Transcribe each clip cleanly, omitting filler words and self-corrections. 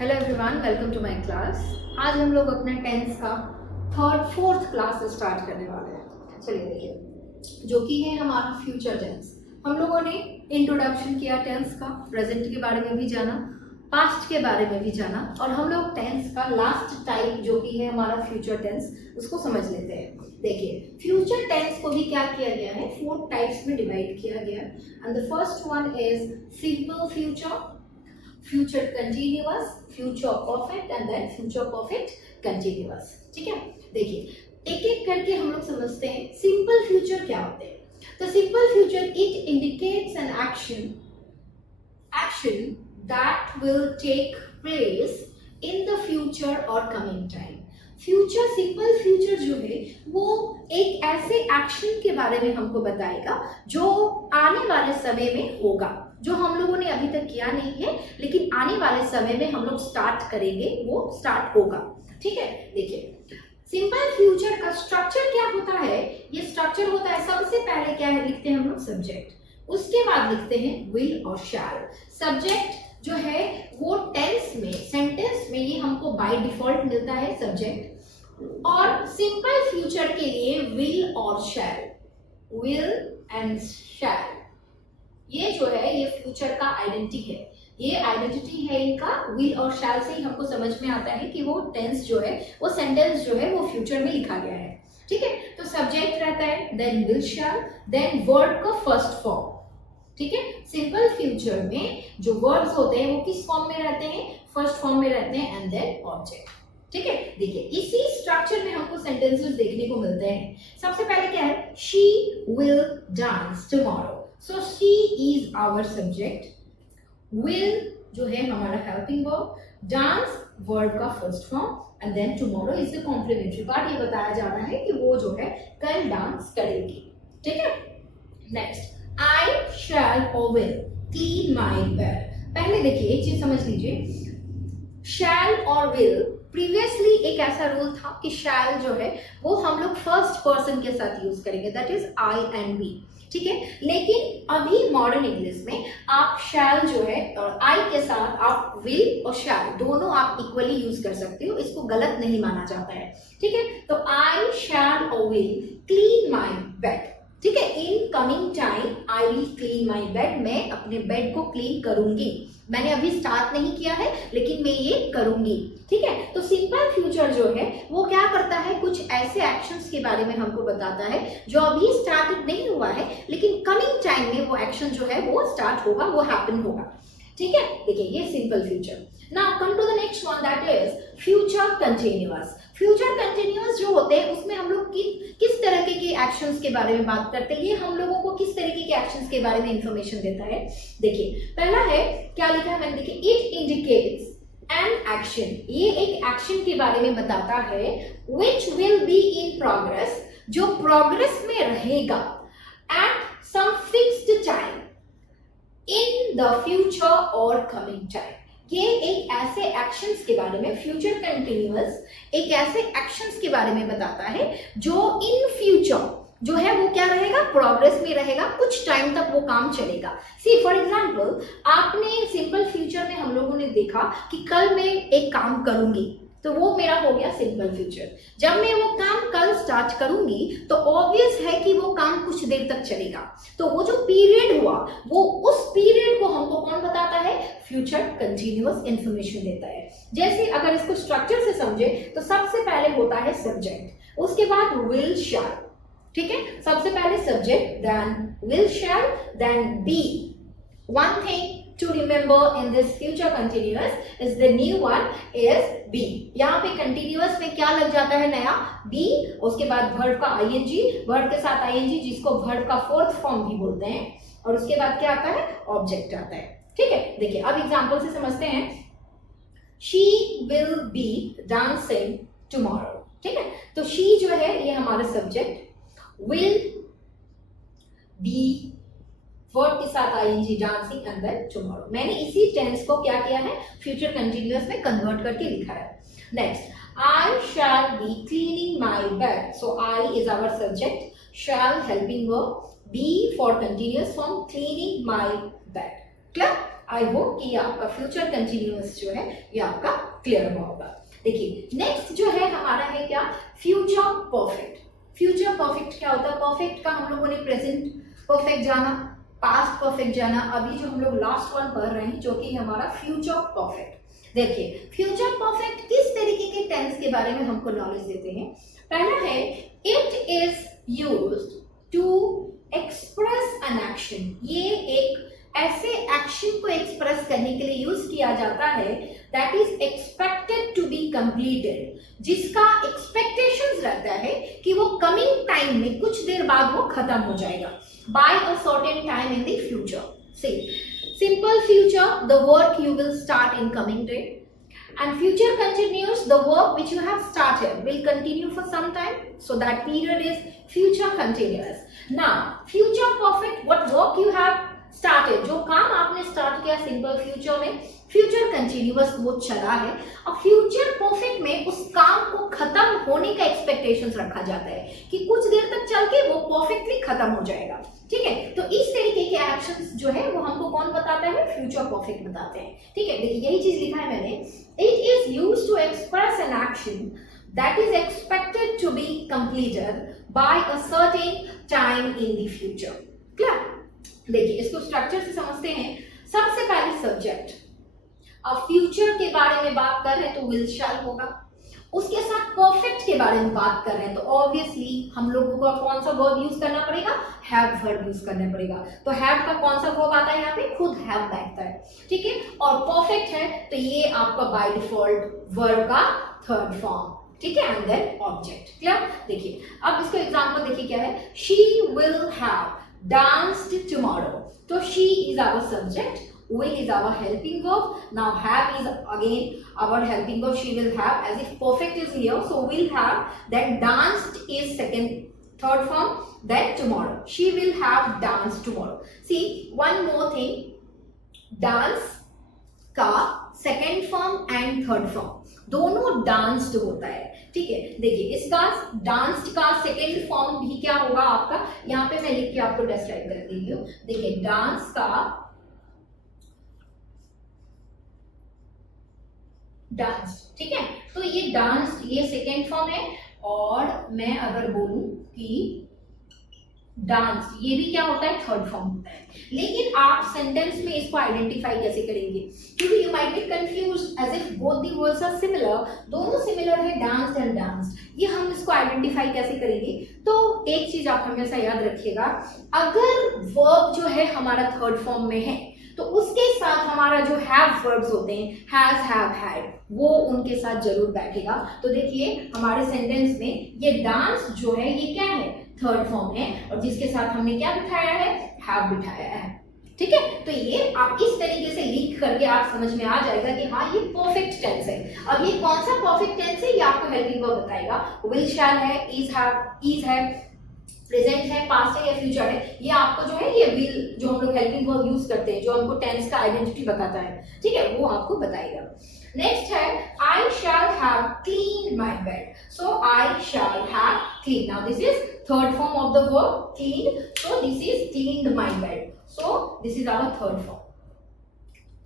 Hello everyone, welcome to my class. आज हम लोग अपने टेंस का फोर्थ क्लास स्टार्ट करने वाले हैं। चलिए देखिए, जो कि है हमारा फ्यूचर टेंस। हम लोगों ने इंट्रोडक्शन किया टेंस का, प्रेजेंट के बारे में भी जाना, पास्ट के बारे में भी जाना, और हम लोग टेंस का लास्ट टाइप जो कि है हमारा फ्यूचर टेंस, उसको समझ लेते हैं। देखिए, फ्यूचर टेंस को भी क्या किया गया है, 4 टाइप्स में डिवाइड किया गया है। And the first one is simple future, future continuous, future perfect and then future perfect continuous. ठीक है, देखिए एक एक करके हम लोग समझते हैं सिंपल फ्यूचर क्या होते हैं। तो simple future it indicates an action that will take place in the future और coming time. Future, simple future जो है वो एक ऐसे एक्शन के बारे में हमको बताएगा जो आने वाले समय में होगा, जो हम लोगों ने अभी तक किया नहीं है लेकिन आने वाले समय में हम लोग स्टार्ट करेंगे, वो स्टार्ट होगा। ठीक है, देखिए सिंपल फ्यूचर का स्ट्रक्चर क्या होता है। ये स्ट्रक्चर होता है, सबसे पहले क्या है, लिखते हैं हम लोग सब्जेक्ट, उसके बाद लिखते हैं विल और शैल। सब्जेक्ट जो है वो टेंस में, सेंटेंस में ये हमको बाय डिफॉल्ट मिलता है सब्जेक्ट, और सिंपल फ्यूचर के लिए विल और शैल, विल एंड शैल, ये जो है ये फ्यूचर का आइडेंटिटी है। ये आइडेंटिटी है इनका, विल और शैल से ही हमको समझ में आता है कि वो टेंस जो है, वो सेंटेंस जो है वो फ्यूचर में लिखा गया है। ठीक है, तो सब्जेक्ट रहता है, then will shall, then verb का फर्स्ट फॉर्म। ठीक है, सिंपल फ्यूचर में जो वर्ब्स होते हैं वो किस फॉर्म में रहते हैं, फर्स्ट फॉर्म में रहते हैं, एंड देन ऑब्जेक्ट। ठीक है, देखिए इसी स्ट्रक्चर में हमको सेंटेंसेस देखने को मिलते हैं। सबसे पहले क्या है, she will dance tomorrow. So she is our subject, will जो है हमारा हेल्पिंग वर्ब, डांस वर्ब का first form, and then tomorrow is the complementary part. ये बताया जा रहा है कि वो जो है कल डांस करेगी। ठीक है, next, I shall or will clean my bed। पहले देखिए एक चीज समझ लीजिए, shall और will प्रीवियसली एक ऐसा रूल था कि shall जो है वो हम लोग फर्स्ट पर्सन के साथ यूज करेंगे, that is I and we। ठीक है, लेकिन अभी मॉडर्न इंग्लिश में आप shall जो है और I के साथ आप will और shall दोनों आप इक्वली यूज कर सकते हो, इसको गलत नहीं माना जाता है। ठीक है, तो I shall or will clean my bed। ठीक है, in coming time I will clean my bed, मैं अपने बेड को क्लीन करूंगी। मैंने अभी स्टार्ट नहीं किया है लेकिन मैं ये करूंगी। ठीक है, तो सिंपल फ्यूचर जो है वो क्या करता है, कुछ ऐसे एक्शंस के बारे में हमको बताता है जो अभी स्टार्ट नहीं हुआ है लेकिन कमिंग टाइम में वो एक्शन जो है वो स्टार्ट होगा, वो हैपन होगा। ठीक है, देखिए ये simple future. Now come to the next one, that is future continuous. Future continuous जो होते हैं उसमें हम लोग किस तरह के एक्शंस के बारे में बात करते हैं, ये हम लोगों को किस तरीके के एक्शंस के बारे में इंफॉर्मेशन देता है। देखिए पहला है, क्या लिखा है मैंने, देखिए इट इंडिकेट्स एन एक्शन, ये एक एक्शन के बारे में बताता है, which will be in progress, जो प्रोग्रेस में रहेगा, at some fixed time in the future और कमिंग टाइम। ये एक ऐसे एक्शंस के बारे में, फ्यूचर कंटिन्यूअस एक ऐसे एक्शंस के बारे में बताता है जो इन फ्यूचर जो है वो क्या रहेगा, प्रोग्रेस में रहेगा, कुछ टाइम तक वो काम चलेगा। सी फॉर एग्जांपल, आपने सिंपल फ्यूचर में हम लोगों ने देखा कि कल मैं एक काम करूंगी, तो वो मेरा हो गया सिंपल फ्यूचर। जब मैं वो काम कल स्टार्ट करूंगी तो ऑब्वियस है कि वो काम कुछ देर तक चलेगा, तो वो जो पीरियड हुआ वो उस पीरियड को हमको कौन बताता है, फ्यूचर कंटिन्यूअस इंफॉर्मेशन देता है। जैसे अगर इसको स्ट्रक्चर से समझे तो सबसे पहले होता है सब्जेक्ट, उसके बाद विल शैल। ठीक है, सबसे पहले subject, then will shall, then be. One thing to remember in this future continuous is the new one is be। यहाँ पे continuous में क्या लग जाता है नया, be, उसके बाद verb का ing, verb के साथ ing जिसको verb का फोर्थ फॉर्म भी बोलते हैं, और उसके बाद क्या आता है, object आता है। ठीक है, देखिए अब एग्जाम्पल से समझते हैं, she will be dancing tomorrow। ठीक है, तो she जो है ये हमारा सब्जेक्ट, will be वर्ब के साथ I N G, dancing, and then tomorrow. मैंने इसी टेंस को क्या किया है, फ्यूचर कंटिन्यूअस में कन्वर्ट करके लिखा है। Next, I shall be cleaning my bed. So I is our subject, shall helping verb, be for continuous form, cleaning my bed. Clear? I hope कि आपका फ्यूचर कंटिन्यूअस जो है ये आपका क्लियर हुआ होगा। देखिए नेक्स्ट जो है हमारा है क्या, फ्यूचर परफेक्ट। फ्यूचर परफेक्ट क्या होता है? परफेक्ट का हम लोगों ने प्रेजेंट परफेक्ट जाना, पास्ट परफेक्ट जाना, अभी जो हम लोग लास्ट वन पढ़ रहे हैं जो कि हमारा फ्यूचर परफेक्ट। देखिए फ्यूचर परफेक्ट किस तरीके के टेंस के बारे में हमको नॉलेज देते हैं। पहला है it is used to express an action. ये एक ऐसे एक्शन को एक्सप्रेस करने के लिए यूज किया जाता है that is expected to be completed, जिसका एक्सपेक्टेशंस रहता है कि वो कमिंग टाइम में कुछ देर बाद वो खत्म हो जाएगा, by a certain time in the future. See simple future, the work you will start in coming day, and future continuous, the work which you have started will continue for some time, so that period is future continuous. Now future perfect, what work you have started, जो काम आपने start किया simple future में, future continuous वो चला है। और future perfect में उस काम को खत्म होने का एक्सपेक्टेशंस रखा जाता है कि कुछ देर तक चल के वो परफेक्टली खत्म हो जाएगा। ठीक है, तो इस तरीके के एक्शंस जो है वो हमको कौन बताता है? फ्यूचर परफेक्ट बताते हैं। ठीक है, देखिए यही चीज लिखा है मैंने, it is used to express an action that is expected to be completed by a certain time in the future. Clear? देखिए इसको स्ट्रक्चर से समझते हैं। सबसे पहले सब्जेक्ट, अब फ्यूचर के बारे में बात कर रहे हैं तो विल शैल होगा, उसके साथ परफेक्ट के बारे में बात कर रहे हैं तो ऑब्वियसली हम लोगों को कौन सा वर्ब यूज करना पड़ेगा? हैव वर्ब यूज करना पड़ेगा। तो हैव का कौन सा वर्ब आता है यहाँ पे? खुद हैव बैठता है। ठीक है, और परफेक्ट है तो ये आपका बाय डिफॉल्ट वर्ब का थर्ड फॉर्म। ठीक है, एंड देन ऑब्जेक्ट। क्लियर? देखिए अब इसका एग्जांपल देखिए क्या है, she will have danced tomorrow. तो she is our subject, will is our helping verb, now have is again our helping verb, she will have, as if perfect is here so will have, then danced is third form, then tomorrow she will have danced tomorrow. See one more thing, dance का second form and third form दोनों danced होता है। ठीक है, देखिए इसका danced का second form भी क्या होगा आपका, यहाँ पे मैं लिख के आपको डिस्क्राइब कर देती हूँ। देखिए डांस का डांस, ठीक है, तो ये डांस ये सेकेंड फॉर्म है, और मैं अगर बोलूं कि डांस ये भी क्या होता है? थर्ड फॉर्म होता है। लेकिन आप सेंटेंस में इसको आइडेंटिफाई कैसे करेंगे? क्योंकि you might be confused as if both the words are similar, दोनों सिमिलर है डांस एंड डांस, ये हम इसको आइडेंटिफाई कैसे करेंगे? तो एक चीज आप हमेशा याद रखिएगा, अगर वर्ब जो है हमारा थर्ड फॉर्म में है तो उसके साथ हमारा जो हैव वर्ब्स होते हैं, हैज, हैव, हैड, वो उनके साथ जरूर बैठेगा। तो देखिए हमारे सेंटेंस में ये डांस जो है ये क्या है? थर्ड फॉर्म है, और जिसके साथ हमने क्या बिठाया है? हैव बिठाया है। ठीक है, तो ये आप इस तरीके से लिख करके आप समझ में आ जाएगा कि हाँ ये परफेक्ट टेंस है। अब ये कौन सा परफेक्ट टेंस है ये आपको हेल्पिंग वर्ब बताएगा। विल, शैल है, इज है, प्रेजेंट है, पास्ट है या फ्यूचर है, ये आपको जो है ये विल जो हम लोग हेल्पिंग वर्ब यूज करते हैं जो हमको टेंस का आइडेंटिटी बताता है, ठीक है, वो आपको बताएगा। नेक्स्ट है I shall have clean my bed. So I shall have clean, now this is third form of the verb clean, so this is cleaned my bed, so this is our third form.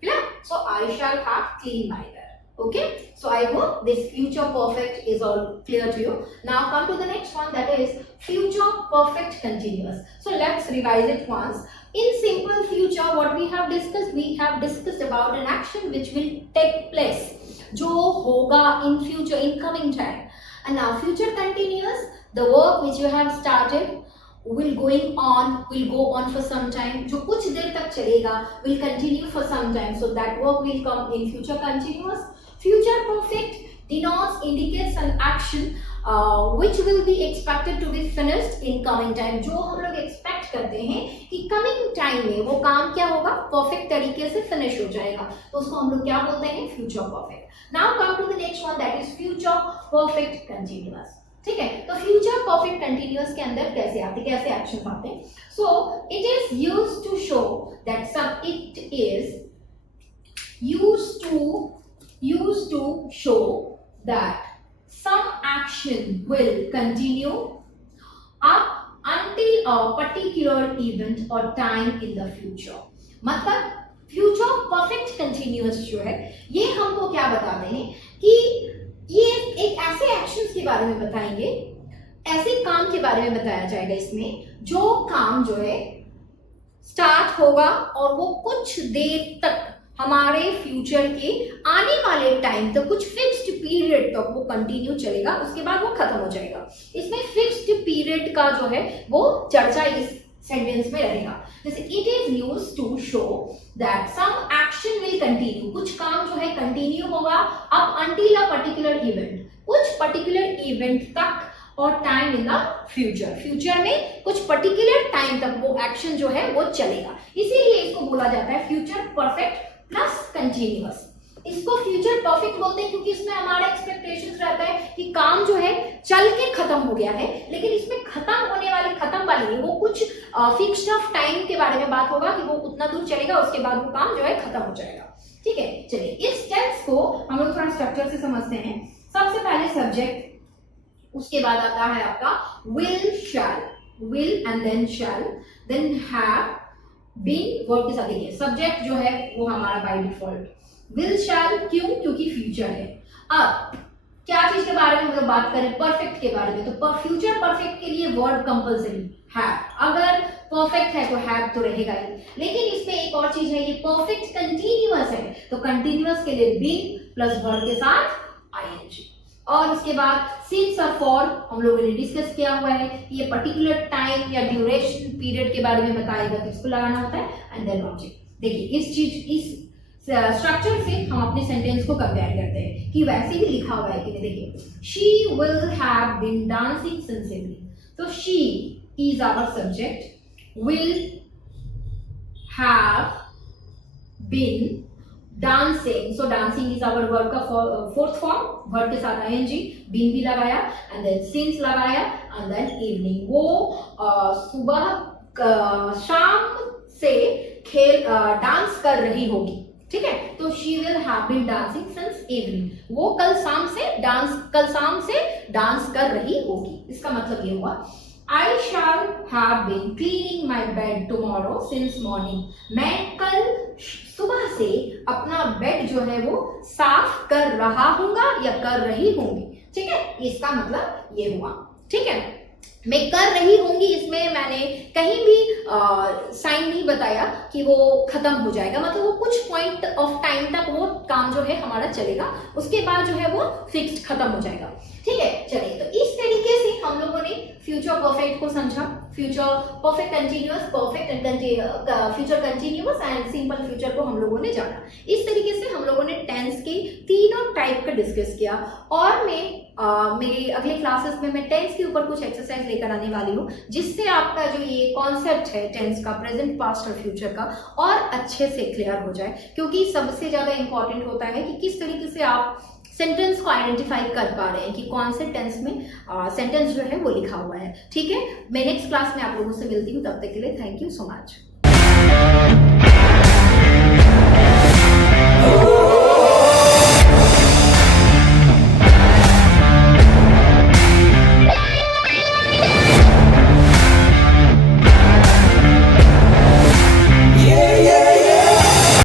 Clear? So I shall have clean my bed. Okay, so I hope this future perfect is all clear to you. Now come to the next one, that is future perfect continuous. So let's revise it once. In simple future, what we have discussed about an action which will take place, जो होगा in future, in coming time. And now future continuous, the work which you have started will go on for some time, जो कुछ देर तक चलेगा, will continue for some time, so that work will come in future continuous. Future perfect indicates an action which will be expected to be finished in coming time, जो हम लोग expect करते हैं कि कमिंग टाइम में वो काम क्या होगा? परफेक्ट तरीके से फिनिश हो जाएगा, तो उसको हम लोग क्या बोलते हैं? Future perfect. Now come to the next one, that is future perfect continuous. ठीक है, तो फ्यूचर परफेक्ट कंटिन्यूअस के अंदर कैसे आते हैं, कैसे एक्शन आते हैं? So it is used to show that it is used to show that some action will continue up until a particular event or time in the future. मतलब future perfect continuous जो है ये हमको क्या बताते हैं कि ये एक ऐसे एक्शंस के बारे में बताएंगे, ऐसे काम के बारे में बताया जाएगा इसमें जो काम जो है स्टार्ट होगा और वो कुछ देर तक हमारे फ्यूचर के आने वाले टाइम तक, कुछ फिक्स्ड पीरियड तक वो कंटिन्यू चलेगा, उसके बाद वो खत्म हो जाएगा। इसमें फिक्स्ड पीरियड का जो है वो चर्चा इस सेंटेंस में रहेगा। जैसे it is used to show that some action will continue, कुछ काम जो है कंटिन्यू होगा अब अंटिल अ पर्टिकुलर इवेंट, कुछ पर्टिकुलर इवेंट तक और time in the future, future में कुछ पर्टिकुलर टाइम तक वो एक्शन जो है वो चलेगा। इसीलिए इसको बोला जाता है फ्यूचर परफेक्ट प्लस कंटिन्यूअस। इसको फ्यूचर परफेक्ट बोलते हैं क्योंकि इसमें हमारा एक्सपेक्टेशंस रहता है कि काम जो है चल के खत्म हो गया है, लेकिन इसमें खत्म होने वाली खत्म वाली नहीं, वो कुछ फिक्स्ड ऑफ टाइम के बारे में बात होगा कि वो उतना दूर चलेगा, उसके बाद वो काम जो है खत्म हो जाएगा। ठीक है, चलिए इस टेंस को हम लोग थोड़ा स्ट्रक्चर से समझते हैं। सबसे पहले सब्जेक्ट, उसके बाद आता है आपका will shall, will and then shall, then have been verb के साथ। देखिए सब्जेक्ट जो है वो हमारा बाय डिफॉल्ट विल शैल, क्यों? क्योंकि फ्यूचर है। अब क्या चीज के बारे में हम लोग बात करें? परफेक्ट के बारे में। तो फ्यूचर परफेक्ट के लिए वर्ब कंपल्सरी हैव, अगर परफेक्ट है तो हैव तो रहेगा ही, लेकिन इसमें एक और चीज है, ये परफेक्ट कंटिन्यूअस है तो कंटिन्यूअस के लिए बीन प्लस वर्ब के साथ आईएनजी। और उसके बाद सिंस और फॉर हम लोगों ने डिस्कस किया हुआ है कि ये पर्टिकुलर टाइम या ड्यूरेशन पीरियड के बारे में बताएगा तो इसको लगाना होता है एंड देन ऑब्जेक्ट। देखिए इस स्ट्रक्चर से हम अपने सेंटेंस को कंपेयर करते हैं कि वैसे ही लिखा हुआ है कि नहीं। देखिए she will have been dancing since evening, तो she is our subject, will have been dancing, so dancing is our verb का फोर्थ फॉर्म, वर्ब के साथ आईएनजी, बीन भी लगाया एंड देन सिंस लगाया एंड देन इवनिंग। वो सुबह शाम से खेल डांस कर रही होगी। ठीक है, तो she will have been dancing since evening, वो कल शाम से डांस कर रही होगी। इसका मतलब ये हुआ I shall have been cleaning my bed tomorrow since morning, मैं कल सुबह से अपना बेड जो है वो साफ कर रहा हूँगा या कर रही होंगी। ठीक है, इसका मतलब ये हुआ। ठीक है, मैं कर रही होंगी, इसमें मैंने कहीं भी साइन नहीं बताया कि वो खत्म हो जाएगा, मतलब वो कुछ पॉइंट ऑफ टाइम तक वो काम जो है हमारा चलेगा, उसके बाद जो है वो फिक्स्ड खत्म हो जाएगा। ठीक है, चलिए तो इस तरीके से हम लोगों ने फ्यूचर परफेक्ट को समझा, future perfect continuous, future continuous and simple future को हम लोगों ने जाना। इस तरीके से हम लोगों ने टेंस के तीनों टाइप का डिस्कस किया और मैं मेरे अगले क्लासेस में मैं टेंस के ऊपर कुछ एक्सरसाइज लेकर आने वाली हूँ, जिससे आपका जो ये कॉन्सेप्ट है टेंस का, प्रेजेंट, पास्ट और फ्यूचर का, और अच्छे से क्लियर हो जाए। क्योंकि सबसे ज़्यादा इंपॉर्टेंट होता है कि किस तरीके से आप सेंटेंस को आइडेंटिफाई कर पा रहे हैं कि कौन से टेंस में सेंटेंस जो है वो लिखा हुआ है। ठीक है, मैं नेक्स्ट क्लास में आप लोगों से मिलती हूँ, तब तक के लिए थैंक यू सो मच।